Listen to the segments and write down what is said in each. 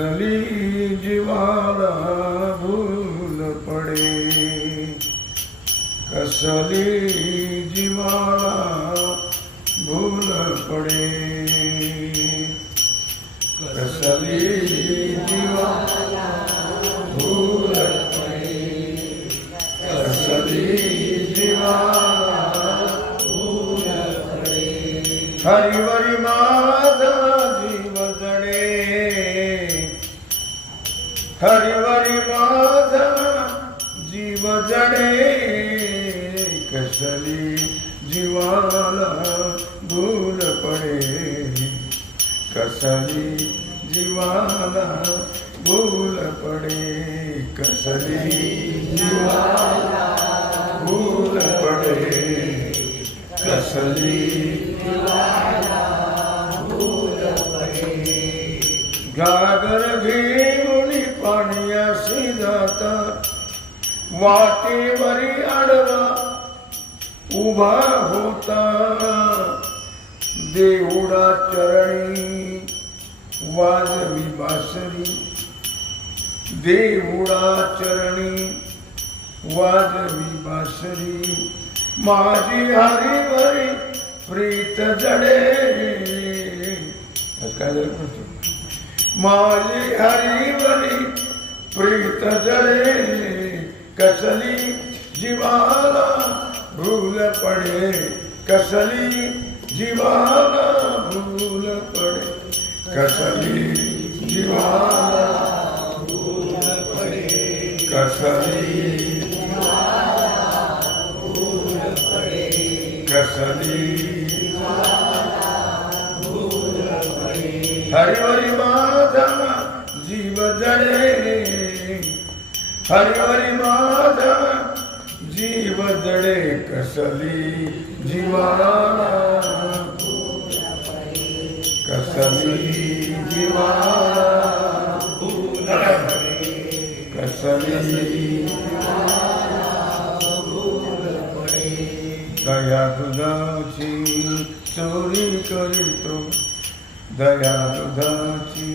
असली जीवाला भूल पडे कसली जीवाला भूल पडे कसली जीवाला भूल पडे कसली जीवाला भूल पडे हरिवरी हरिवरी माझा जीव जडे कसली जीवाला भूल पडे. कसली जीवाला भूल पडे? कसली जीवाला भूल पडे? कसली जीवाला वाटेवरी आडवा उभा होता. देऊडा चरणी वाजवी बासरी. देऊडा चरणी वाजवी बासरी. माझी हरिवरी प्रीत जडे. काय झालं माझी प्रीत जडे. कसली जीवाला भूल पडे? कसली जीवाला भूल पडे? कसली जीवाला भूल पडे? कसली कसली हरिवरी माझा जीव जडे हरिवरी माझा जीव जडे कसली जीवाना कसली जीवाना कसली दया दुधाची चोरी करीतो दया दुधाची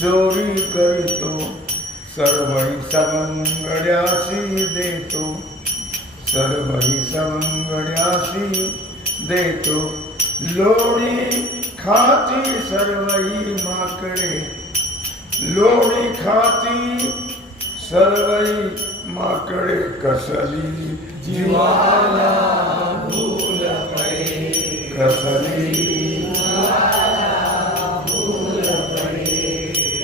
चोरी करीतो. सर्वही सवंगड्यासी देतो सर्वही सवंगड्यासी देतो। लोणी खाती सर्वही माकडे लोणी खाती सर्वही माकडे कसली जीवाला भूल पडे। कसली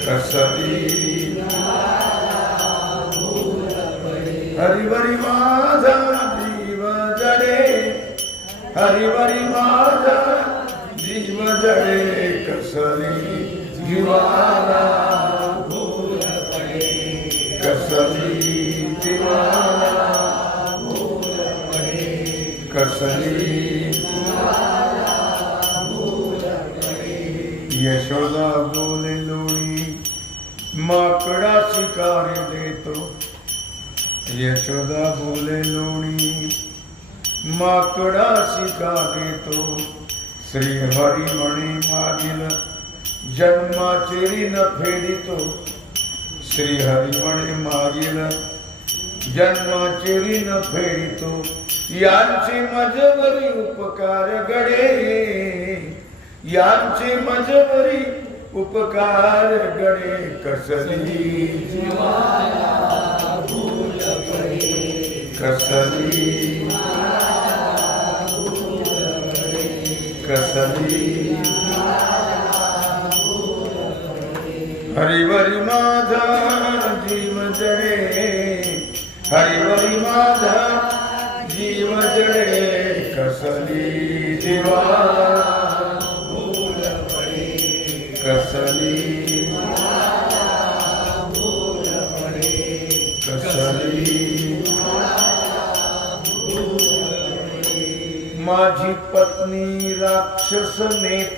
कसली हरिवरी माझा जीव जडे. हरिवरी माझा जीव जडे कसली जीवाला भूल पडे. कसली जीवाला भूल पडे. कसली यशोदा बोले लोणी माकडा शिकार देतो. यशोदा बोले लोणी माकडा शिका देतो. श्री हरी म्हणे मागील जन्माचेरी न फेडितो. श्री हरी म्हणे मागील जन्माचेरी न फेडितो. यांचे मजवरी उपकार गडे. यांचे मजवरी उपकार गडे. कसली कसली कसली हरिवरी माझा जीव जडे हरिवरी माझा जीव जडे कसली जीवा माझी पत्नी राक्षस नेत.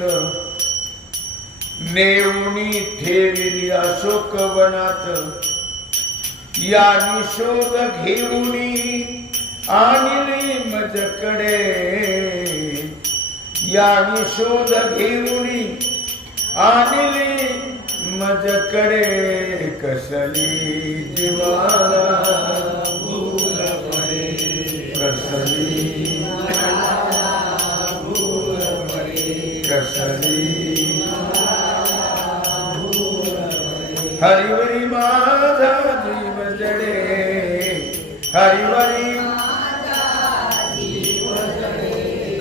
नेवणी ठेविली अशोक वनात या निशोध घेऊनी आणली मजकडे या निशोध घेऊनी आणली मजकडे कसली जीवाला भूल पडे कसली હરિવરી માધા જીવ જડે હરિવરી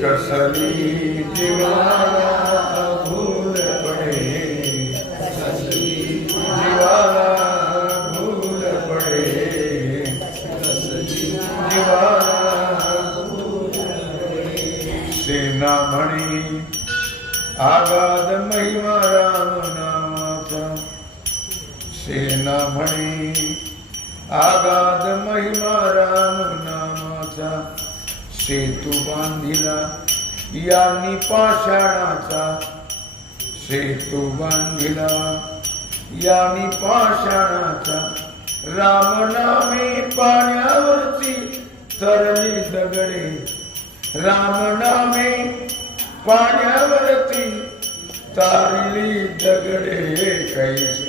કસલી જીવાના ભૂલ પડે. કસલી જીવાના ભૂલ પડે કસલી જીવાના ભૂલ પડે સેના મણી આગાદ મહિમા રામ सेना म्हणे आगाध महिमा राम नामाचा सेतू बांधिला यांनी पाषाणाचा सेतू बांधिला. यांनी पाषाणाचा राम नामे पाण्यावरती तरली दगडे. राम नामे पाण्यावरती तारली दगडे कैसे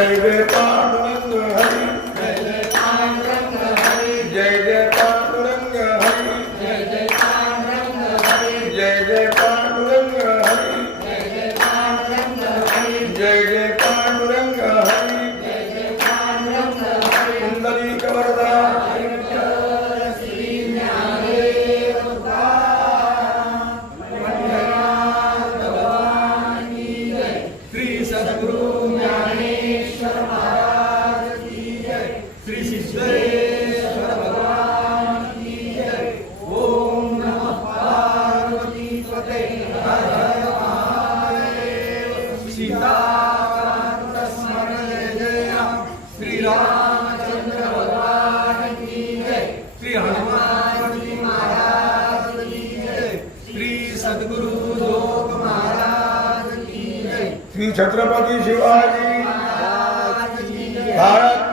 baby, baby. श्री सिद्धेश्वर भगवान की जय ओम नमः पार्वती पते हर हर महादेव सीताकांत स्मरण जय श्री रामचंद्र भगवान की जय श्री हनुमान जी महाराज की जय श्री सद्गुरु लोक महाराज की जय श्री छत्रपती शिवाजी ভারত